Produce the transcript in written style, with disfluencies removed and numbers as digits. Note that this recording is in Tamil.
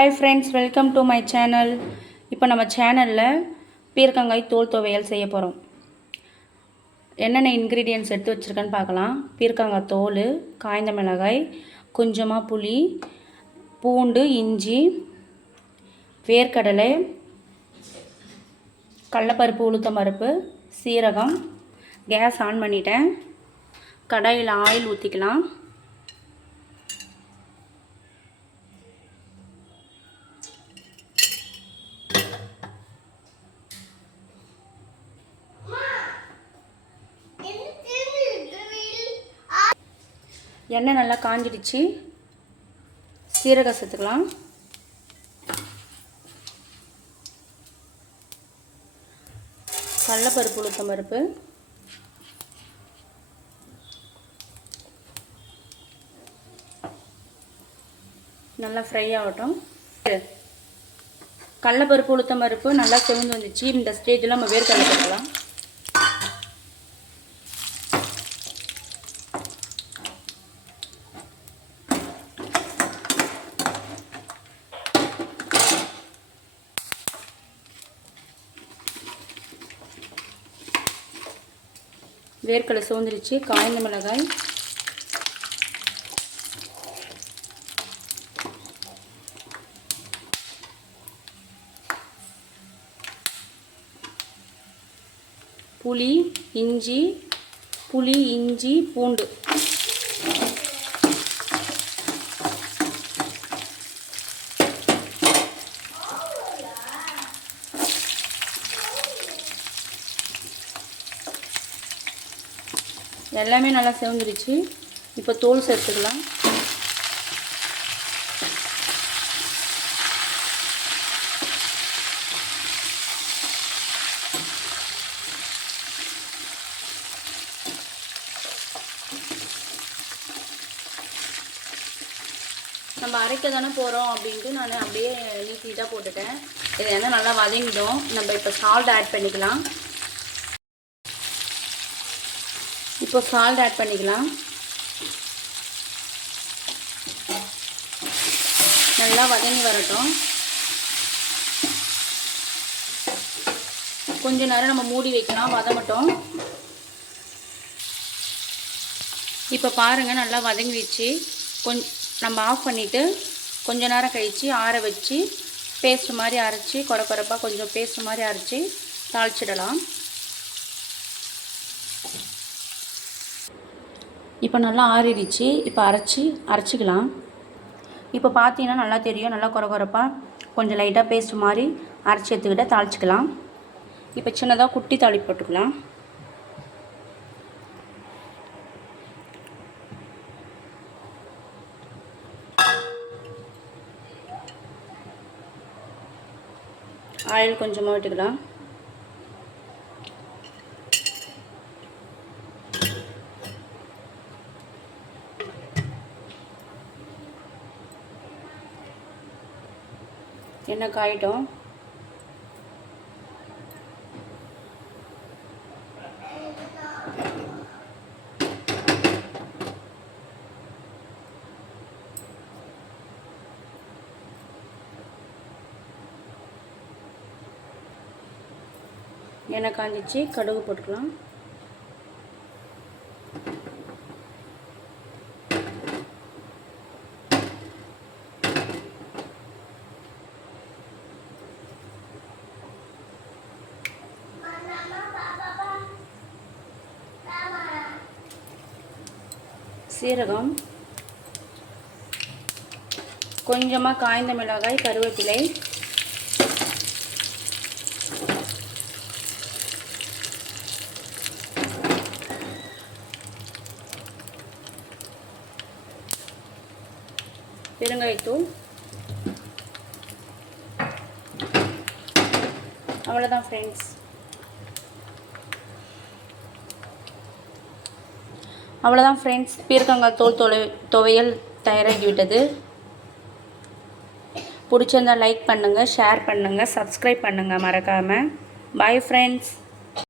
Hi friends, welcome to my channel. இப்போ நம்ம சேனலில் பீர்க்கங்காய் தோல் துவையல் செய்ய போகிறோம். என்னென்ன இன்க்ரீடியன்ட்ஸ் எடுத்து வச்சுருக்கேன்னு பார்க்கலாம். பீர்க்கங்காய் தோல், காய்ந்த மிளகாய், கொஞ்சமாக புளி, பூண்டு, இஞ்சி, வேர்க்கடலை, கடலைப்பருப்பு, உளுத்தம்பருப்பு, சீரகம். கேஸ் ஆன் பண்ணிட்டேன். கடாயில் ஆயில் ஊற்றிக்கலாம். எண்ணெய் நல்லா காஞ்சிடுச்சு. சீரகம் சேர்த்துக்கலாம். கடலைப்பருப்பு, உளுத்தம்பருப்பு, நல்லா ஃப்ரை ஆகட்டும். கடலைப்பருப்பு, உளுத்தம்பருப்பு நல்லா செவந்து வந்துச்சு. இந்த ஸ்டேஜில் நம்ம வேர்க்கடலை சேர்க்கலாம். வேர்க்கடலை சோந்துருச்சு. காய்ந்த மிளகாய், புளி, இஞ்சி, பூண்டு. எல்லாமே நல்லா செவந்துருச்சு. இப்போ தோல் சேர்த்துக்கலாம். நம்ம அரைக்க தானே போகிறோம் அப்படின்ட்டு நான் அப்படியே நீட்டாக போட்டுட்டேன். இது என்ன நல்லா வதங்கிடும். நம்ம இப்போ சால்ட் ஆட் பண்ணிக்கலாம். இப்போ சால்ட் ஆட் பண்ணிக்கலாம். நல்லா வதங்கி வரட்டும். கொஞ்ச நேரம் நம்ம மூடி வைக்கலாம், வதங்கட்டும். இப்போ பாருங்கள், நல்லா வதங்கிடுச்சு. நம்ம ஆஃப் பண்ணிவிட்டு கொஞ்ச நேரம் கழித்து ஆற வச்சு பேஸ்ட் மாதிரி அரைச்சி, கொரப்பாக கொஞ்சம் பேஸ்ட் மாதிரி அரைச்சி தாளிச்சிடலாம். இப்போ நல்லா ஆறிடுச்சு. இப்போ அரைச்சிக்கலாம். இப்போ பார்த்தீங்கன்னா நல்லா தெரியும். நல்லா கொரப்பாக கொஞ்சம் லைட்டாக பேஸ்ட் மாதிரி அரைச்சி எடுத்துக்கிட்ட தாளிச்சிக்கலாம். இப்போ சின்னதாக குட்டி தாளி போட்டுக்கலாம். ஆயில் கொஞ்சமாக விட்டுக்கலாம். எண்ணெய் காயிட்டும். எண்ணெய் காஞ்சிச்சு. கடுகு போட்டுக்கலாம். சீரகம், கொஞ்சமாக காய்ந்த மிளகாய், கருவேப்பிலை, பெருங்காயத்தூள். அவ்வளோதான் ஃப்ரெண்ட்ஸ். பீர்க்கங்காய் தோல் துவையல் தயாராகிவிட்டது. பிடிச்சிருந்தால் லைக் பண்ணுங்கள், ஷேர் பண்ணுங்கள், சப்ஸ்கிரைப் பண்ணுங்கள் மறக்காமல். Bye friends.